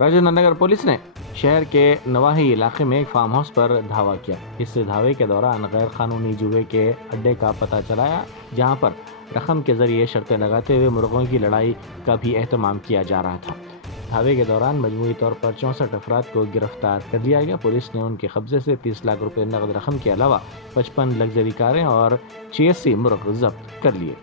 Rajendra Nagar police ने शहर के नवाही इलाके में एक फार्म हाउस पर धावा किया। इस धावे के दौरान गैर कानूनी जुए के अड्डे का पता चलाया, जहां पर रकम के जरिए शर्तें लगाते हुए मुर्गों की लड़ाई का भी एहतमाम किया जा रहा था। धावे के दौरान मजमूई तौर पर 64 अफराद को गिरफ्तार कर लिया गया। पुलिस ने उनके कब्जे से 30 लाख रुपए नकद रकम के अलावा 55 लग्जरी कारें और 86 मुर्ग जब्त कर लिए।